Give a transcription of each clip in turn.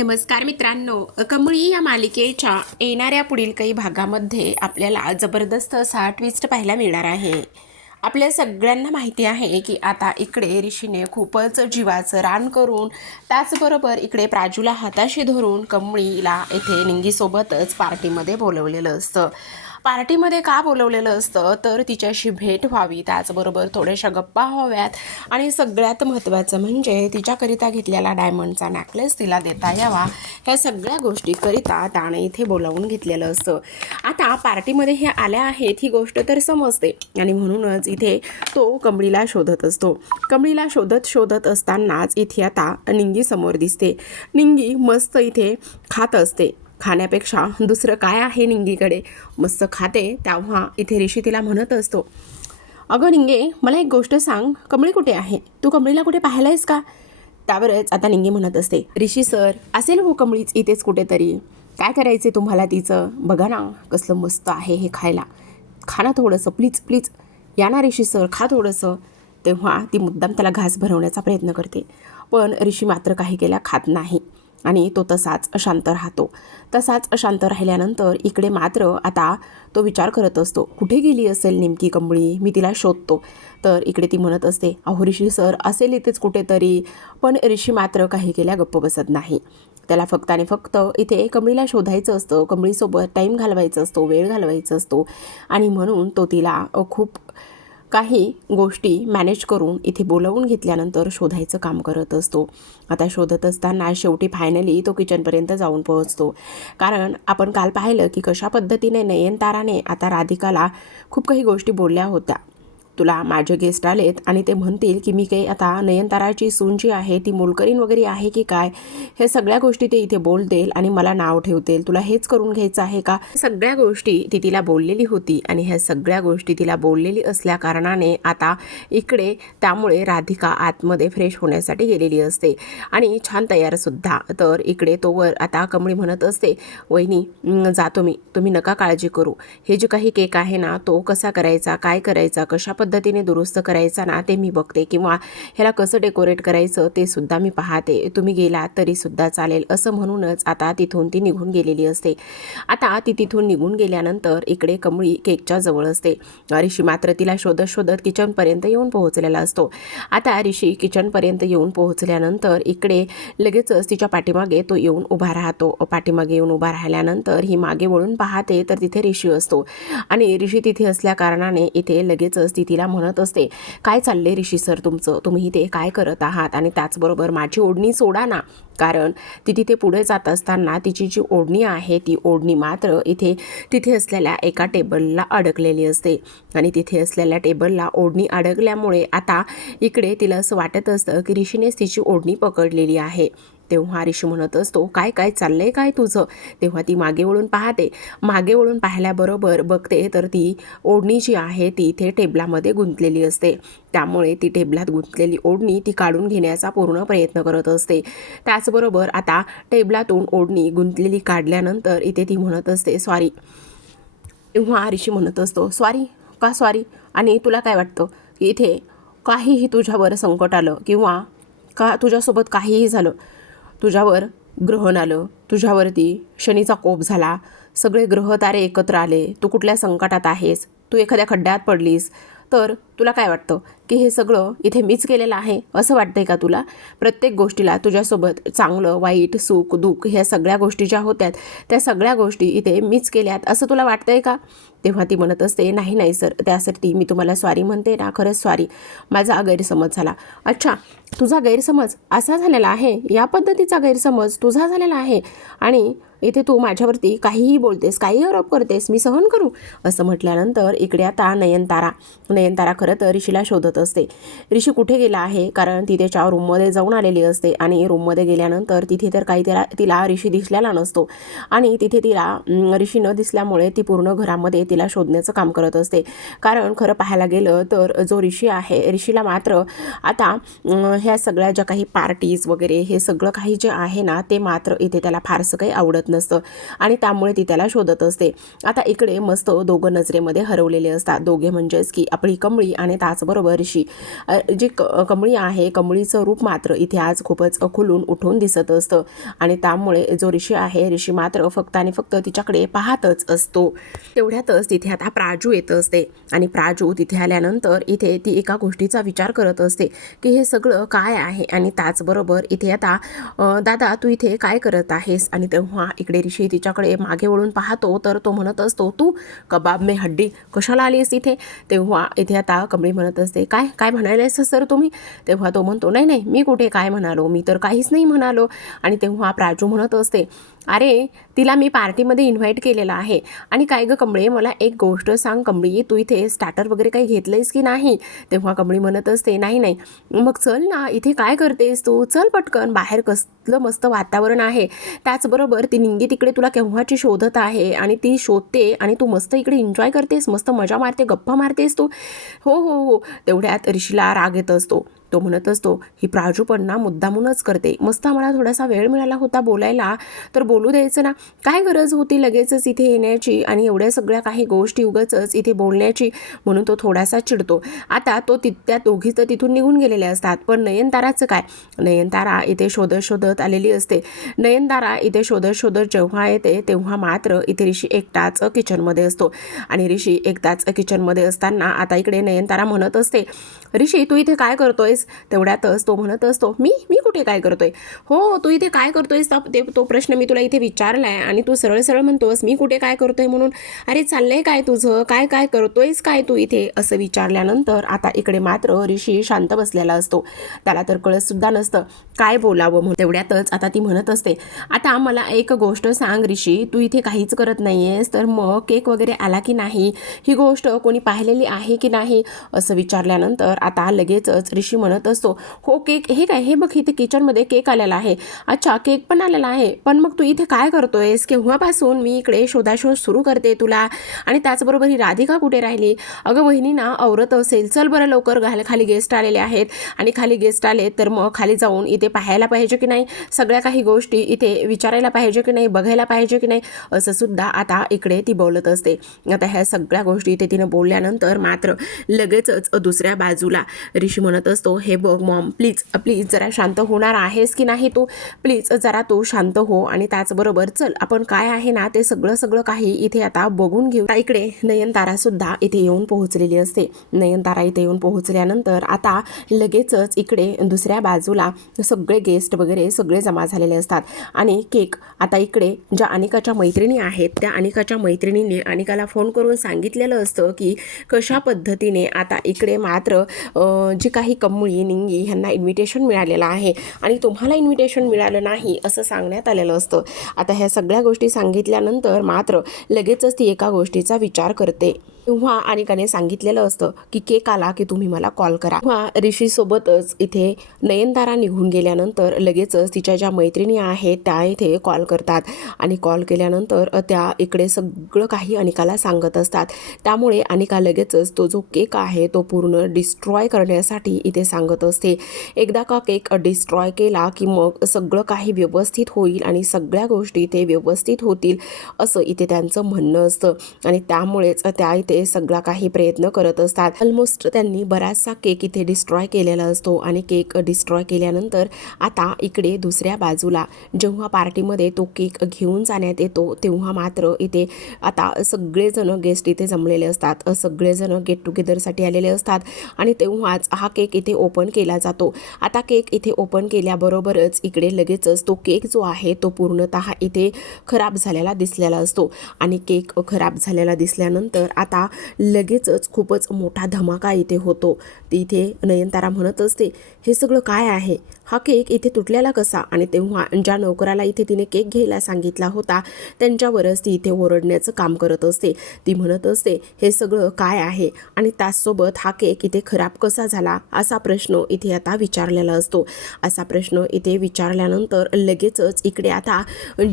नमस्कार मित्रांनो कमळी या मालिकेच्या येणाऱ्या पुढील काही भागामध्ये आपल्याला जबरदस्त असा ट्विस्ट पाहायला मिळणार आहे. आपल्या सगळ्यांना माहिती आहे की आता इकडे ऋषीने खूपच जीवाचं रान करून त्याचबरोबर इकडे प्राजूला हाताशी धरून कमळीला येथे निंगीसोबतच पार्टीमध्ये बोलवलेलं असतं. पार्टीमध्ये का बोलवलेलं असतं? तर तिच्याशी भेट व्हावी त्याचबरोबर थोड्याशा गप्पा व्हाव्यात. आणि सगळ्यात महत्त्वाचं म्हणजे तिच्याकरिता घेतलेला डायमंडचा नॅकलेस तिला देता यावा. ह्या सगळ्या गोष्टीकरिता त्याने इथे बोलावून घेतलेलं असतं. आता पार्टीमध्ये हे आल्या आहेत ही गोष्ट तर समजते. आणि म्हणूनच इथे तो कमळीला शोधत असतो. कमळीला शोधत शोधत असतानाच इथे आता निंगी समोर दिसते. निंगी मस्त इथे खात असते. खाण्यापेक्षा दुसरं काय आहे निंगीकडे? मस्त खाते तेव्हा इथे ऋषी तिला म्हणत असतो अगं निंगे मला एक गोष्ट सांग कमळी कुठे आहे? तू कमळीला कुठे पाहिलं आहेस का? त्यावरच आता निंगे म्हणत असते ऋषी सर असेल हो कमळीच इथेच कुठेतरी. काय करायचे तुम्हाला तिचं? बघा ना कसलं मस्त आहे हे खायला. खा ना थोडंसं प्लीज प्लीज. या ना ऋषी सर खा थोडंसं. तेव्हा ती मुद्दाम त्याला घास भरवण्याचा प्रयत्न करते पण ऋषी मात्र काही केल्या खात नाही. आणि तो तसाच अशांत राहतो. तसाच अशांत राहिल्यानंतर इकडे मात्र आता तो विचार करत असतो कुठे गेली असेल नेमकी कंबळी? मी तिला शोधतो. तर इकडे ती म्हणत असते अहो ऋषी सर असेल इथेच कुठेतरी पण ऋषी मात्र काही केल्या गप्प बसत नाही. त्याला फक्त आणि फक्त इथे कमळीला शोधायचं असतं कमळीसोबत टाईम घालवायचा असतो वेळ घालवायचा असतो. आणि म्हणून तो तिला खूप काही गोष्टी मॅनेज करून इथे बोलवून घेतल्यानंतर शोधायचं काम करत असतो. आता शोधत असताना शेवटी फायनली तो किचनपर्यंत जाऊन पोहोचतो. कारण आपण काल पाहिलं की कशा पद्धतीने नयनताराने आता राधिकाला खूप काही गोष्टी बोलल्या होत्या. तुला माझे गेस्ट आलेत आणि ते म्हणतील की मी काही आता नयनताराची सून जी आहे ती मोलकरीन वगैरे आहे की काय? हे सगळ्या गोष्टी ते इथे बोलतील आणि मला नाव ठेवतील. तुला हेच करून घ्यायचं आहे का? सगळ्या गोष्टी ती तिला बोललेली होती आणि ह्या सगळ्या गोष्टी तिला बोललेली असल्या कारणाने आता इकडे त्यामुळे राधिका आतमध्ये फ्रेश होण्यासाठी गेलेली असते आणि छान तयारसुद्धा तर इकडे तोवर आता कमळी म्हणत असते वहिनी जातो मी. तुम्ही नका काळजी करू. हे जे काही केक आहे ना तो कसा करायचा काय करायचा कशा पद्धतीने दुरुस्त करायचा ना ते मी बघते. किंवा ह्याला कसं डेकोरेट करायचं ते सुद्धा मी पाहते. तुम्ही गेला तरी सुद्धा चालेल. असं म्हणूनच आता तिथून ती निघून गेलेली असते. आता ती तिथून निघून गेल्यानंतर इकडे कमळी केकच्या जवळ असते. ऋषी मात्र तिला शोधत शोधत किचनपर्यंत येऊन पोहोचलेला असतो. आता ऋषी किचनपर्यंत येऊन पोहोचल्यानंतर इकडे लगेचच तिच्या पाठीमागे तो येऊन उभा राहतो. पाठीमागे येऊन उभा राहिल्यानंतर ही मागे वळून पाहते तर तिथे ऋषी असतो. आणि ऋषी तिथे असल्या कारणाने इथे लगेचच तिथे तिला म्हणत असते काय चालले ऋषी सर तुमचं? तुम्ही ते काय करत आहात? आणि त्याचबरोबर माझी ओढणी सोडा ना. कारण ती तिथे पुढे जात असताना तिची जी ओढणी आहे ती ओढणी मात्र इथे तिथे असलेल्या एका टेबलला अडकलेली असते. आणि तिथे असलेल्या टेबलला ओढणी अडकल्यामुळे आता इकडे तिला असं वाटत असतं की ऋषीनेच तिची ओढणी पकडलेली आहे. तेव्हा ऋषी म्हणत असतो काय काय चाललंय काय तुझं? तेव्हा ती मागे वळून पाहते. मागे वळून पाहिल्याबरोबर बघते तर ती ओढणी जी आहे ती इथे टेबलामध्ये गुंतलेली असते. त्यामुळे ती टेबलात गुंतलेली ओढणी ती काढून घेण्याचा पूर्ण प्रयत्न करत असते. त्याचबरोबर आता टेबलातून ओढणी गुंतलेली काढल्यानंतर इथे ती म्हणत असते सॉरी तेव्हा ऋषी म्हणत असतो स्वारी का स्वारी? आणि तुला काय वाटतं? की इथे काहीही तुझ्यावर संकट आलं किंवा का तुझ्यासोबत काहीही झालं तुझ्यावर ग्रहण आलं. तुझ्यावरती शनीचा कोप झाला. सगळे ग्रह तारे एकत्र आले. तू कुठल्या संकटात आहेस? तू एखाद्या खड्ड्यात पडलीस. तर तुला काय वाटतं? की हे सगळं इथे मीच केलेलं आहे असं वाटतंय का तुला? प्रत्येक गोष्टीला तुझ्यासोबत चांगलं वाईट सुख दुःख ह्या सगळ्या गोष्टी ज्या होत्यात त्या सगळ्या गोष्टी इथे मीच केल्यात असं तुला वाटतंय का? तेव्हा ती म्हणत असते नाही नाही सर. त्यासाठी मी तुम्हाला सॉरी म्हणते ना खरंच सॉरी माझा गैरसमज झाला. अच्छा तुझा गैरसमज असा झालेला आहे? या पद्धतीचा गैरसमज तुझा झालेला आहे? आणि इथे तू माझ्यावरती काहीही बोलतेस काही आरोप करतेस मी सहन करू? असं म्हटल्यानंतर इकडे आता नयनतारा नयनतारा खरं तर ऋषीला शोधत असते. ऋषी कुठे गेला आहे? कारण ती त्याच्या रूममध्ये जाऊन आलेली असते आणि रूममध्ये गेल्यानंतर तिथे तर काही तिला तिला ऋषी दिसलेला नसतो. आणि तिथे तिला ऋषी न दिसल्यामुळे ती पूर्ण घरामध्ये तिला शोधण्याचं काम करत असते. कारण खरं पाहायला गेलं तर जो ऋषी आहे ऋषीला मात्र आता ह्या सगळ्या ज्या काही पार्टीज वगैरे हे सगळं काही जे आहे ना ते मात्र इथे त्याला फारसं काही आवडत नसतं. आणि त्यामुळे ती त्याला शोधत असते. आता इकडे मस्त दोघं नजरेमध्ये हरवलेले असतात. दोघे म्हणजेच की आपली कमळी आणि त्याचबरोबर ऋषी जी क कमळी आहे कमळीचं रूप मात्र इथे आज खूपच खुलून उठून दिसत असतं. आणि त्यामुळे जो ऋषी आहे ऋषी मात्र फक्त आणि फक्त तिच्याकडे पाहतच असतो. तेवढ्यातच तिथे आता प्राजू येत असते. आणि प्राजू तिथे आल्यानंतर इथे ती एका गोष्टीचा विचार करत असते की हे सगळं काय आहे? आणि त्याचबरोबर इथे आता दादा तू इथे काय करत आहेस? आणि तेव्हा इकडे ऋषी तिच्याकडे मागे वळून पाहतो तर तो म्हणत असतो तू कबाब मे हड्डी कशाला आलीस इथे? तेव्हा इथे आता कमळी म्हणत असते काय काय? म्हणायलास सर तुम्ही? तेव्हा तो म्हणतो नाही नाही मी कुठे काय म्हणालो? मी तर काहीच नाही म्हणालो. आणि तेव्हा प्राजू म्हणत असते अरे तिला मी पार्टीमध्ये इन्व्हाइट केलेलं आहे. आणि काय गं कमळे मला एक गोष्ट सांग कमळी तू इथे स्टार्टर वगैरे काही घेतलंयस की नाही? तेव्हा कमळी म्हणत असते नाही नाही. मग चल ना इथे काय करतेस तू? चल पटकन बाहेर कसलं मस्त वातावरण आहे. त्याचबरोबर ती निंगी तिकडे तुला केव्हाची शोधत आहे? आणि ती शोधते आणि तू मस्त इकडे एन्जॉय करतेस मस्त मजा मारते गप्पा मारतेस तू? हो हो हो. तेवढ्यात ऋषीला राग येत असतो. तो म्हणत असतो ही प्राजूपणा मुद्दामूनच करते. मस्त आम्हाला थोडासा वेळ मिळाला होता बोलायला तर बोलू द्यायचं ना? काय गरज होती लगेचच इथे येण्याची आणि एवढ्या सगळ्या काही गोष्टी उगचच इथे बोलण्याची? म्हणून तो थोडासा चिडतो. आता तो ति त्या दोघी तर तिथून निघून गेलेले असतात. पण नयनताराचं काय? नयनतारा इथे शोधत शोधत आलेली असते. नयनतारा इथे शोधत शोधत जेव्हा येते तेव्हा मात्र इथे ऋषी एकटाच किचनमध्ये असतो. आणि ऋषी एकटाच किचनमध्ये असताना आता इकडे नयनतारा म्हणत असते ऋषी तू इथे काय आहेस तेवढ्यातच तो म्हणत असतो मी मी कुठे काय करतोय? हो तू इथे काय करतोयस? तर ते तो प्रश्न मी तुला इथे विचारलाय आणि तू सरळ सरळ म्हणतोस मी कुठे काय करतोय म्हणून? अरे चाललंय काय तुझं? काय काय करतोयस काय तू इथे? असं विचारल्यानंतर आता इकडे मात्र ऋषी शांत बसलेला असतो. त्याला तर कळतसुद्धा नसतं काय बोलावं? म्हणून तेवढ्यातच आता ती म्हणत असते आता मला एक गोष्ट सांग ऋषी तू इथे काहीच करत नाहीयेस तर मग केक वगैरे आला की नाही? ही गोष्ट कोणी पाहिलेली आहे की नाही? असं विचारल्यानंतर आता लगेचच ऋषी म्हणत असतो. हो केक हे काय? हे बघ इथे किचनमध्ये केक आलेला आहे. अच्छा केक पण आलेला आहे. पण मग तू इथे काय करतोयस? केव्हापासून मी इकडे शोधाशोध सुरू करते तुला? आणि त्याचबरोबर ही राधिका कुठे राहिली? अगं वहिनी ना औरत असेल. चल बरं लवकर घाल खाली गेस्ट आलेले आहेत. आणि खाली गेस्ट आले तर मग खाली जाऊन इथे पाहायला पाहिजे की नाही? सगळ्या काही गोष्टी इथे विचारायला पाहिजे की नाही? बघायला पाहिजे की नाही? असं सुद्धा आता इकडे ती बोलत असते. आता ह्या सगळ्या गोष्टी इथे तिनं बोलल्यानंतर मात्र लगेचच दुसऱ्या बाजूला ऋषी म्हणत असतो हे बघ मॉम प्लीज प्लीज जरा शांत होणार आहेस की नाही तू? प्लीज जरा तू शांत हो आणि त्याचबरोबर चल आपण काय आहे ना ते सगळं सगळं काही इथे आता बघून घेऊ. इकडे नयनतारा सुद्धा इथे येऊन पोहोचलेली असते. नयनतारा इथे येऊन पोहोचल्यानंतर आता लगेचच इकडे दुसऱ्या बाजूला सगळे गेस्ट वगैरे सगळे जमा झालेले असतात. आणि केक आता इकडे ज्या अनिकाच्या मैत्रिणी आहेत त्या अनिकाच्या मैत्रिणीने अनिकाला फोन करून सांगितलेलं असतं की कशा पद्धतीने आता इकडे मात्र जी काही कमळी निंगी ह्यांना इन्व्हिटेशन मिळालेलं आहे आणि तुम्हाला इन्व्हिटेशन मिळालं नाही असं सांगण्यात आलेलं असतं. आता ह्या सगळ्या गोष्टी सांगितल्यानंतर मात्र लगेचच ती एका गोष्टीचा विचार करते. तेव्हा अनेकाने सांगितलेलं असतं की केक आला की तुम्ही मला कॉल करा. तेव्हा ऋषीसोबतच इथे नयनतारा निघून गेल्यानंतर लगेचच तिच्या ज्या मैत्रिणी आहेत त्या इथे कॉल करतात. आणि कॉल केल्यानंतर त्या इकडे सगळं काही अनिकाला सांगत असतात. त्यामुळे अनिका लगेचच तो जो केक आहे तो पूर्ण डिस्ट्रॉय करण्यासाठी इथे सांगत असते. एकदा का केक डिस्ट्रॉय केला की मग सगळं काही व्यवस्थित होईल आणि सगळ्या गोष्टी इथे व्यवस्थित होतील असं इथे त्यांचं म्हणणं असतं. आणि त्यामुळेच त्या इथे ते सगळा काही प्रयत्न करत असतात. ऑलमोस्ट त्यांनी बराचसा केक इथे डिस्ट्रॉय केलेला असतो आणि केक डिस्ट्रॉय केल्यानंतर आता इकडे दुसऱ्या बाजूला जेव्हा पार्टीमध्ये तो केक घेऊन जाण्यात येतो तेव्हा मात्र इथे आता सगळेजण गेस्ट इथे जमलेले असतात. सगळेजण गेट टुगेदरसाठी आलेले असतात आणि तेव्हाच हा केक इथे ओपन केला जातो. आता केक इथे ओपन केल्याबरोबरच इकडे लगेचच तो केक जो आहे तो पूर्णतः इथे खराब झालेला दिसलेला असतो. आणि केक खराब झालेला दिसल्यानंतर आता लगेचच खूपच मोठा धमाका इथे होतो. तिथे नयनतारा म्हणत असते हे सगळं काय आहे? हा केक इथे तुटलेला कसा? आणि तेव्हा ज्या नोकराला इथे तिने केक घ्यायला सांगितला होता त्यांच्यावरच ती इथे ओरडण्याचं काम करत असते. ती म्हणत असते हे सगळं काय आहे? आणि त्याचसोबत हा केक इथे खराब कसा झाला? असा प्रश्न इथे आता विचारलेला असतो. असा प्रश्न इथे विचारल्यानंतर लगेचच इकडे आता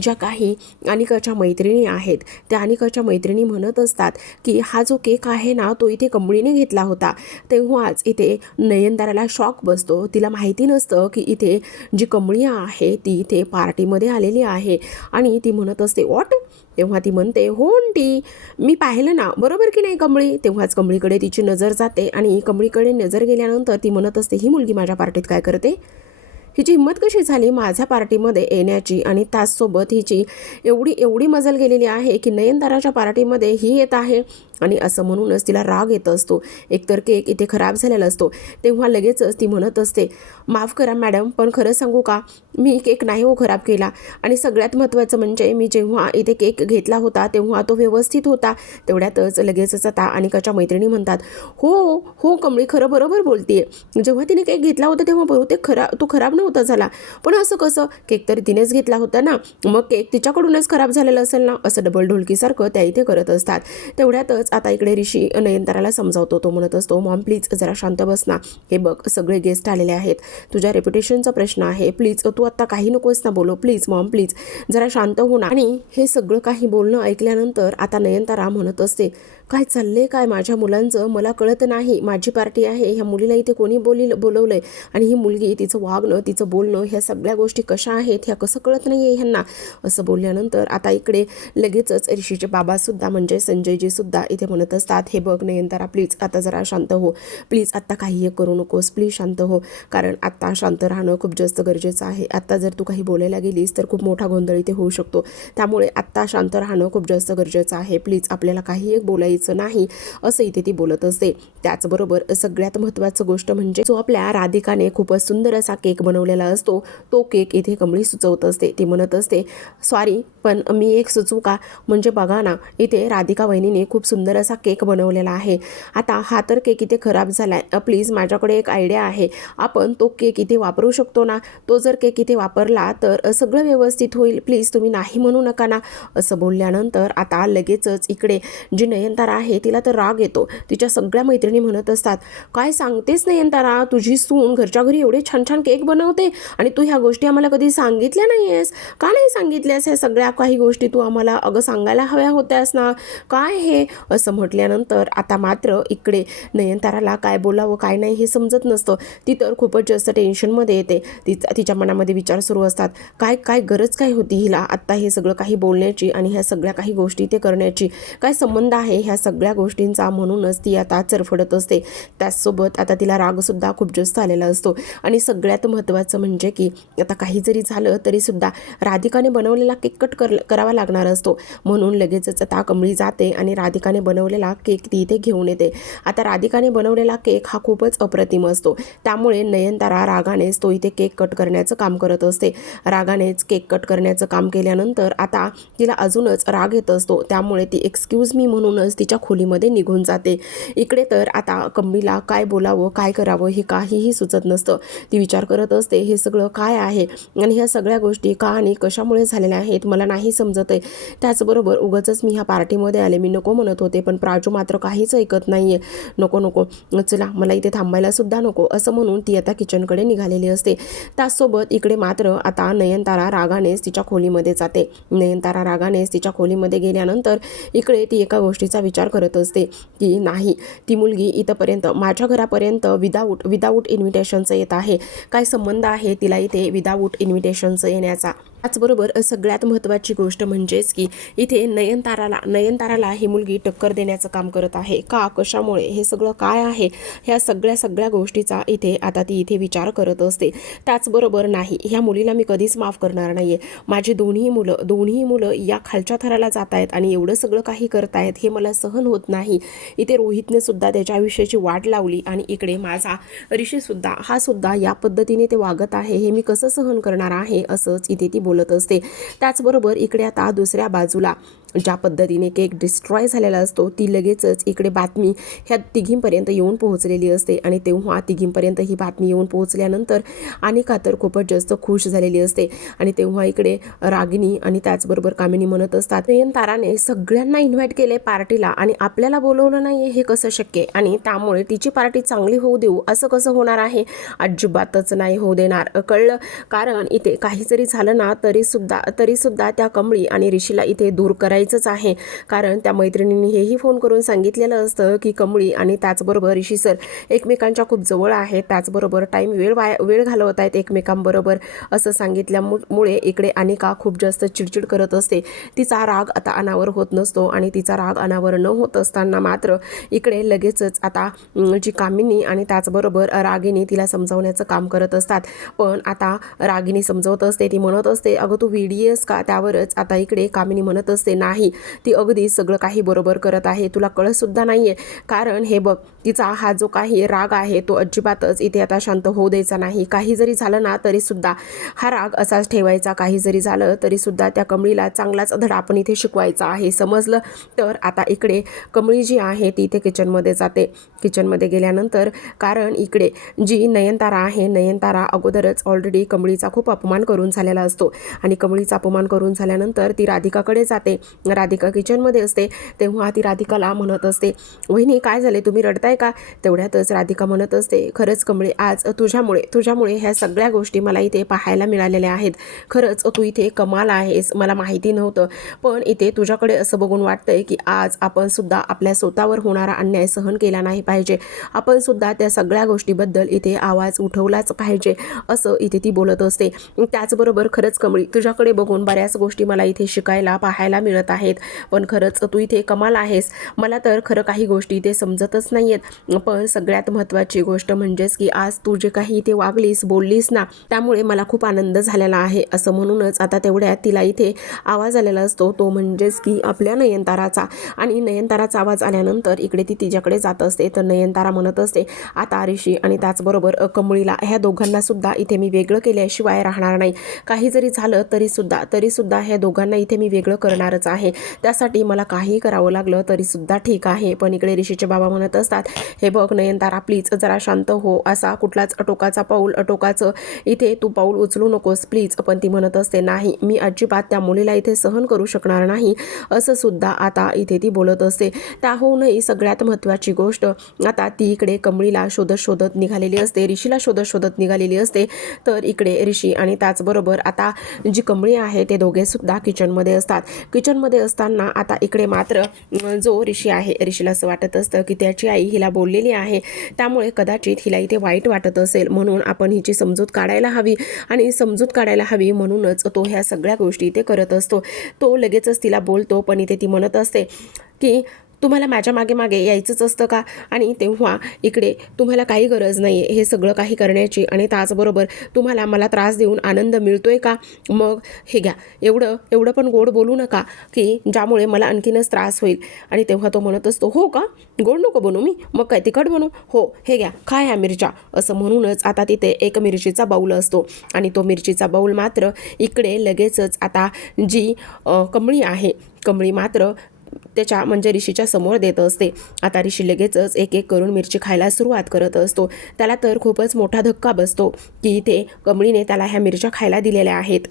ज्या काही अनिकाच्या मैत्रिणी आहेत त्या अनिकाच्या मैत्रिणी म्हणत असतात की हा जो केक आहे ना तो इथे कंपनीने घेतला होता. तेव्हाच इथे नयनदाराला शॉक बसतो. तिला माहिती नसतं की इथे जी कमळी आहे ती इथे पार्टीमध्ये आलेली आहे. आणि ती म्हणत असते वॉट तेव्हा ती म्हणते होंटी टी मी पाहिलं ना बरोबर की नाही कमळी? तेव्हाच कमळीकडे तिची नजर जाते आणि कमळीकडे नजर गेल्यानंतर ती म्हणत असते ही मुलगी माझ्या पार्टीत काय करते? हिची हिंमत कशी झाली माझ्या पार्टीमध्ये येण्याची आणि त्याचसोबत हिची एवढी एवढी मजल गेलेली आहे की नयनताराच्या पार्टीमध्ये ही येत आहे आणि असं म्हणूनच तिला राग येत असतो. एकतर केक इथे खराब झालेला असतो. तेव्हा लगेचच ती म्हणत असते माफ करा मॅडम पण खरं सांगू का? मी केक नाही हो खराब केला. आणि सगळ्यात महत्त्वाचं म्हणजे मी जेव्हा इथे केक घेतला होता तेव्हा तो व्यवस्थित होता. तेवढ्यातच लगेचच आता अनिकाच्या मैत्रिणी म्हणतात हो हो कमळी खरं बरोबर बोलतीये. जेव्हा तिने केक घेतला होता तेव्हा बहुतेक खरा तो खराब नव्हता झाला. पण असं कसं? केक तर तिनेच घेतला होता ना. मग केक तिच्याकडूनच खराब झालेला असेल ना? असं डबल ढोलकीसारखं त्या इथे करत असतात. तेवढ्यातच आता इकडे ऋषी नयनताराला समजावतो. तो म्हणत असतो मॉम प्लीज जरा शांत बस ना. हे बघ सगळे गेस्ट आलेले आहेत. तुझ्या रेप्युटेशनचा प्रश्न आहे. प्लीज तू आत्ता काही नकोस ना बोलो. Please mom please. जरा शांत हो ना. आणि हे सगळं काही बोलणं ऐकल्यानंतर आता नयनतारा म्हणत असते काय चाललंय काय माझ्या मुलांचं? मला कळत नाही. माझी पार्टी आहे. ह्या मुलीला इथे कोणी बोली बोलवलंय? आणि ही मुलगी तिचं वागणं तिचं बोलणं ह्या सगळ्या गोष्टी कशा आहेत ह्या कसं कळत नाही आहे ह्यांना? असं बोलल्यानंतर आता इकडे लगेचच ऋषीचे बाबासुद्धा म्हणजे संजयजीसुद्धा इथे म्हणत असतात हे बघ नयनतारा प्लीज आता जरा शांत हो. प्लीज आत्ता काही एक करू नकोस. प्लीज शांत हो. कारण आत्ता शांत राहणं खूप जास्त गरजेचं आहे. आत्ता जर तू काही बोलायला गेलीस तर खूप मोठा गोंधळ इथे होऊ शकतो. त्यामुळे आत्ता शांत राहणं खूप जास्त गरजेचं आहे. प्लीज आपल्याला काही एक बोलायचं नाही असं इथे ती बोलत असते त्याचबरोबर सगळ्यात महत्त्वाचं गोष्ट म्हणजे जो आपल्या राधिकाने खूपच सुंदर असा केक बनवलेला असतो तो केक इथे कमळी सुचवत असते. ती म्हणत असते सॉरी पण मी एक सुचू का? म्हणजे बघा ना इथे राधिका वहिनीने खूप सुंदर असा केक बनवलेला आहे. आता हा तर केक इथे खराब झाला आहे प्लीज माझ्याकडे एक आयडिया आहे. आपण तो केक इथे वापरू शकतो ना? तो जर केक इथे वापरला तर सगळं व्यवस्थित होईल. प्लीज तुम्ही नाही म्हणू नका ना. असं बोलल्यानंतर आता लगेचच इकडे जी नयनतारा आहे तिला तर राग येतो. तिच्या सगळ्या मैत्रिणी म्हणत असतात काय सांगतेस नयनतारा? तुझी सून घरच्या घरी एवढे छान छान केक बनवते आणि तू ह्या गोष्टी आम्हाला कधी सांगितल्या नाही आहेस का नाही सांगितल्यास ह्या सगळ्या काही गोष्टी तू आम्हाला अगं सांगायला हव्या होत्यास ना? काय हे? असं म्हटल्यानंतर आता मात्र इकडे नयनताराला काय बोलावं काय नाही हे समजत नसतं. ती तर खूपच जास्त टेन्शनमध्ये येते. तिचा तिच्या मनामध्ये विचार सुरू असतात. काय काय गरज काय होती हिला आत्ता हे सगळं काही बोलण्याची आणि ह्या सगळ्या काही गोष्टी ते करण्याची? काय संबंध आहे ह्या सगळ्या गोष्टींचा? म्हणूनच ती आता चरफडत असते. त्याचसोबत आता तिला रागसुद्धा खूप जास्त आलेला असतो. आणि सगळ्यात महत्त्वाचं म्हणजे की आता काही जरी झालं तरीसुद्धा राधिकाने बनवलेला केक कट कर करावा लागणार असतो. म्हणून लगेचच आता जाते आणि राधिकाने बनवलेला केक ती इथे घेऊन येते. आता राधिकाने बनवलेला केक हा खूपच अप्रतिम असतो. त्यामुळे नयनतारा रागानेच तो इथे केक कट करण्याचं काम करत असते. रागानेच केक कट करण्याचं काम केल्यानंतर आता तिला अजूनच राग येत असतो. त्यामुळे ती एक्सक्यूज मी म्हणूनच तिच्या खोलीमध्ये निघून जाते. इकडे तर आता कमळीला काय बोलावं काय करावं हे काहीही सुचत नसतं. ती विचार करत असते हे सगळं काय आहे? आणि ह्या सगळ्या गोष्टी का आणि कशामुळे झालेल्या आहेत? मला नाही समजत आहे. त्याचबरोबर उगाचच मी ह्या पार्टीमध्ये आले मी नको म्हणत होते पण प्राजू मात्र काहीच ऐकत नाही आहे नको नको. चला मला इथे थांबायलासुद्धा नको असं म्हणून ती आता किचनकडे निघालेली असते. त्याचसोबत इकडे मात्र आता नयनतारा रागानेच तिच्या खोलीमध्ये जाते. नयनतारा रागानेच तिच्या खोलीमध्ये गेल्यानंतर इकडे ती एका गोष्टीचा विचार करत असते की नाही ती मुलगी इथंपर्यंत माझ्या घरापर्यंत विदाऊट विदाऊट इन्व्हिटेशनचं येत आहे. काय संबंध आहे तिला इथे विदाऊट इन्व्हिटेशनचं येण्याचा? त्याचबरोबर सगळ्यात महत्त्वाचं गोष्ट म्हणजेच की इथे नयनताराला नयनताराला ही मुलगी टक्कर देण्याचं काम करत आहे. का? कशामुळे? हे सगळं काय आहे? ह्या सगळ्या सगळ्या गोष्टीचा इथे आता ती इथे विचार करत असते. त्याचबरोबर नाही. ह्या मुलीला मी कधीच माफ करणार नाही आहे माझी दोन्ही मुलं दोन्ही मुलं या खालच्या थराला जात आहेत आणि एवढं सगळं काही करतायत हे मला सहन होत नाही. इथे रोहितने सुद्धा त्याच्या वाट लावली आणि इकडे माझा ऋषीसुद्धा हा सुद्धा या पद्धतीने ते वागत आहे हे मी कसं सहन करणार आहे असंच इथे ती बोलत असते. त्याचबरोबर इकडे आता दुसऱ्या बाजूला. ज्या पद्धतीने केक डिस्ट्रॉय झालेला असतो ती लगेचच इकडे बातमी ह्या तिघींपर्यंत येऊन पोहोचलेली असते आणि तेव्हा तिघींपर्यंत ही बातमी येऊन पोहोचल्यानंतर अनिका तर खूपच जास्त खुश झालेली असते आणि तेव्हा इकडे रागिनी आणि त्याचबरोबर कामिनी म्हणत असतात नयनताराने सगळ्यांना इन्व्हाइट केले पार्टीला आणि आपल्याला बोलवलं नाही हे कसं शक्य आणि त्यामुळे तिची पार्टी चांगली होऊ देऊ असं कसं होणार आहे? अजिबातच नाही होऊ देणार. कळलं? कारण इथे काही जरी झालं ना तरीसुद्धा तरीसुद्धा त्या कमळी आणि ऋषीला इथे दूर करायचं सांगायचंच आहे. कारण त्या मैत्रिणींनी हेही फोन करून सांगितलेलं असतं की कमळी आणि त्याचबरोबर ऋषी सर एकमेकांच्या खूप जवळ आहेत. त्याचबरोबर टाईम वेळ वाया वेळ घालवत आहेत एकमेकांबरोबर. असं सांगितल्यामुळे इकडे अनिका खूप जास्त चिडचिड करत असते. तिचा राग आता अनावर होत नसतो आणि तिचा राग अनावर न होत असताना मात्र इकडे लगेचच आता जी कामिनी आणि त्याचबरोबर रागिनी तिला समजावण्याचं काम करत असतात. पण आता रागिनी समजवत असते ती म्हणत असते अगं तू वी डी एस का? त्यावरच आता इकडे कामिनी म्हणत असते ना नाही. ती अगदी सगळं काही बरोबर करत आहे. तुला कळतसुद्धा नाही आहे कारण हे बघ तिचा हा जो काही राग आहे तो अजिबातच इथे आता शांत होऊ द्यायचा नाही. काही जरी झालं ना तरीसुद्धा हा राग असाच ठेवायचा. काही जरी झालं तरीसुद्धा त्या कमळीला चांगलाच धडा आपण इथे शिकवायचा आहे. समजलं तर आता इकडे कमळी जी आहे ती इथे किचनमध्ये जाते. किचनमध्ये गेल्यानंतर कारण इकडे जी नयनतारा आहे नयनतारा अगोदरच ऑलरेडी कमळीचा खूप अपमान करून झालेला असतो. आणि कमळीचा अपमान करून झाल्यानंतर ती राधिकाकडे जाते. राधिका किचनमध्ये असते तेव्हा ती राधिकाला म्हणत असते वहिनी काय झाले? तुम्ही रडताय का? तेवढ्यातच राधिका म्हणत असते खरंच कमळे आज तुझ्यामुळे तुझ्यामुळे ह्या सगळ्या गोष्टी मला इथे पाहायला मिळालेल्या आहेत. खरंच तू इथे कमाल आहेस मला माहिती नव्हतं. पण इथे तुझ्याकडे असं बघून वाटतंय की आज आपण सुद्धा आपल्या स्वतःवर होणारा अन्याय सहन केला नाही पाहिजे. आपण सुद्धा त्या सगळ्या गोष्टीबद्दल इथे आवाज उठवलाच पाहिजे असं इथे ती बोलत असते. त्याचबरोबर खरंच कमळी तुझ्याकडे बघून बऱ्याच गोष्टी मला इथे शिकायला पाहायला मिळत आहेत. पण खरंच तू इथे कमाल आहेस. मला तर खरं काही गोष्टी इथे समजतच नाही आहेत पण सगळ्यात महत्त्वाची गोष्ट म्हणजेच की आज तू जे काही इथे वागलीस बोललीस ना त्यामुळे मला खूप आनंद झालेला आहे. असं म्हणूनच आता तेवढ्यात तिला इथे आवाज आलेला असतो. तो म्हणजेच की आपल्या नयनताराचा. आणि नयनताराचा आवाज आल्यानंतर इकडे ती तिच्याकडे जात असते. तर नयनतारा म्हणत असते आता ऋषी आणि त्याचबरोबर कमळीला ह्या दोघांना सुद्धा इथे मी वेगळं केल्याशिवाय राहणार नाही. काही जरी झालं तरीसुद्धा तरीसुद्धा ह्या दोघांना इथे मी वेगळं करणारच आहे. त्यासाठी मला काही करावं लागलं तरीसुद्धा ठीक आहे. पण इकडे ऋषीचे बाबा म्हणत असतात हे बघ नयनतारा प्लीज जरा शांत हो. असा कुठलाच टोकाचा पाऊल टोकाचं इथे तू पाऊल उचलू नकोस प्लीज पण ती म्हणत असते नाही मी अजिबात त्या मुलीला इथे सहन करू शकणार नाही. असं सुद्धा आता इथे ती बोलत असते. त्याहूनही हो सगळ्यात महत्त्वाची गोष्ट. आता ती इकडे कमळीला शोधत शोधत निघालेली असते ऋषीला शोधत शोधत निघालेली असते. तर इकडे ऋषी आणि त्याचबरोबर आता जी कमळी आहे ते दोघे सुद्धा किचनमध्ये असतात. किचनमध्ये असताना आता इकडे मात्र जो ऋषी आहे ऋषीला असं वाटत असतं की त्याची आई हिला बोललेली आहे. त्यामुळे कदाचित हिला इथे वाईट वाटत असेल म्हणून आपण हिची समजूत काढायला हवी. आणि समजूत काढायला हवी म्हणूनच तो ह्या सगळ्या गोष्टी इथे करत असतो. तो लगेचच तिला बोलतो पण इथे ती म्हणत असते की तुम्हाला माझ्या मागे मागे यायचंच असतं का? आणि तेव्हा इकडे तुम्हाला काही गरज नाही आहे हे सगळं काही करण्याची आणि त्याचबरोबर तुम्हाला मला त्रास देऊन आनंद मिळतोय का? मग हे घ्या. एवढं एवढं पण गोड बोलू नका की ज्यामुळे मला आणखीनच त्रास होईल. आणि तेव्हा तो म्हणत असतो हो का? गोड नको बनू मी. मग काय तिखट बनू? हो हे घ्या. खा ह्या मिरच्या. असं म्हणूनच आता तिथे एक मिरचीचा बाऊल असतो. आणि तो मिरचीचा बाऊल मात्र इकडे लगेचच आता जी कमळी आहे कमळी मात्र त्याच्या म्हणजे ऋषीच्या समोर देत असते. आता ऋषी लगेचच एक एक करून मिरची खायला सुरुवात करत असतो. त्याला तर खूपच मोठा धक्का बसतो की इथे कमळीने त्याला ह्या मिरच्या खायला दिलेल्या आहेत.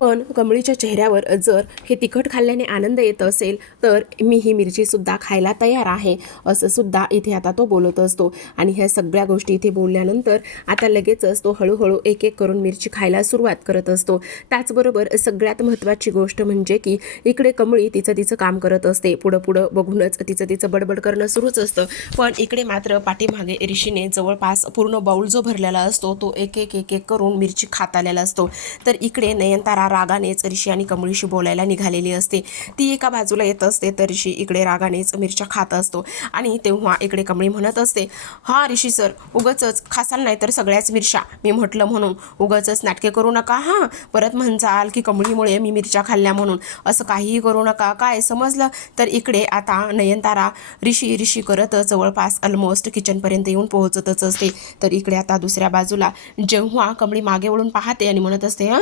पण कमळीच्या चेहऱ्यावर जर हे तिखट खाल्ल्याने आनंद येत असेल तर मी ही मिरचीसुद्धा खायला तयार आहे असं सुद्धा इथे आता तो बोलत असतो. आणि ह्या सगळ्या गोष्टी इथे बोलल्यानंतर आता लगेचच तो हळूहळू एक एक करून मिरची खायला सुरुवात करत असतो. त्याचबरोबर सगळ्यात महत्त्वाची गोष्ट म्हणजे की इकडे कमळी तिचं तिचं काम करत असते. पुढं पुढं बघूनच तिचं तिचं बडबड करणं सुरूच असतं. पण इकडे मात्र पाठीमागे ऋषीने जवळपास पूर्ण बाऊल जो भरलेला असतो तो एक एक एक एक करून मिरची खात आलेला असतो. तर इकडे नयनतारा रागानेच ऋषी आणि कमळीशी बोलायला निघालेली असते. ती एका बाजूला येत असते तर ऋषी इकडे रागानेच मिरच्या खात असतो आणि तेव्हा इकडे कमळी म्हणत असते हा ऋषी सर उगच खासाल नाही तर सगळ्याच मिरच्या. मी म्हटलं म्हणून उगच नाटके करू नका हां. परत म्हणजाल की कमळीमुळे मी मिरच्या खाल्ल्या म्हणून. असं काहीही करू नका. काय समजलं? तर इकडे आता नयनतारा ऋषी ऋषी करत जवळपास ऑलमोस्ट किचनपर्यंत येऊन पोहोचतच असते. तर इकडे आता दुसऱ्या बाजूला जेव्हा कमळी मागे वळून पाहते आणि म्हणत असते हां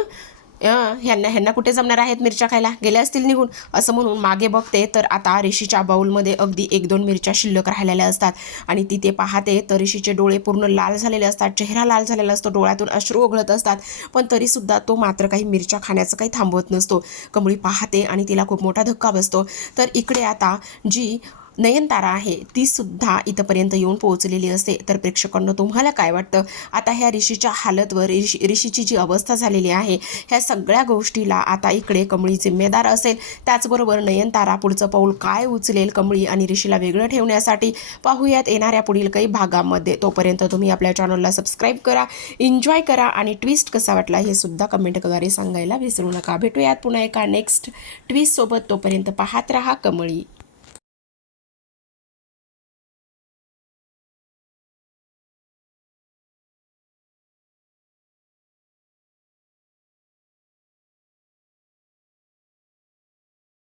ह्यांना ह्यांना कुठे जमणार आहेत मिरच्या खायला? गेल्या असतील निघून. असं म्हणून मागे बघते तर आता ऋषीच्या बाऊलमध्ये अगदी एक दोन मिरच्या शिल्लक राहिलेल्या असतात. आणि तिथे पाहते तर ऋषीचे डोळे पूर्ण लाल झालेले असतात. चेहरा लाल झालेला असतो डोळ्यातून अश्रू ओघळत असतात. पण तरीसुद्धा तो मात्र काही मिरच्या खाण्याचं काही थांबवत नसतो. कमळी पाहते आणि तिला खूप मोठा धक्का बसतो. तर इकडे आता जी नयनतारा आहे. ती सुद्धा इथंपर्यंत येऊन पोहोचलेली असते. तर प्रेक्षकांना तुम्हाला काय वाटतं? आता ह्या ऋषीच्या हालतवर ऋषी ऋषीची जी अवस्था झालेली आहे ह्या सगळ्या गोष्टीला आता इकडे कमळी जिम्मेदार असेल. त्याचबरोबर नयनतारा पुढचं पाऊल काय उचलेल कमळी आणि ऋषीला वेगळं ठेवण्यासाठी? पाहूयात येणाऱ्या पुढील काही भागामध्ये. तोपर्यंत तुम्ही आपल्या चॅनलला सबस्क्राईब करा एन्जॉय करा आणि ट्विस्ट कसा वाटला हे सुद्धा कमेंटद्वारे सांगायला विसरू नका. भेटूयात पुन्हा एका नेक्स्ट ट्विस्टसोबत तोपर्यंत पाहत रहा कमळी.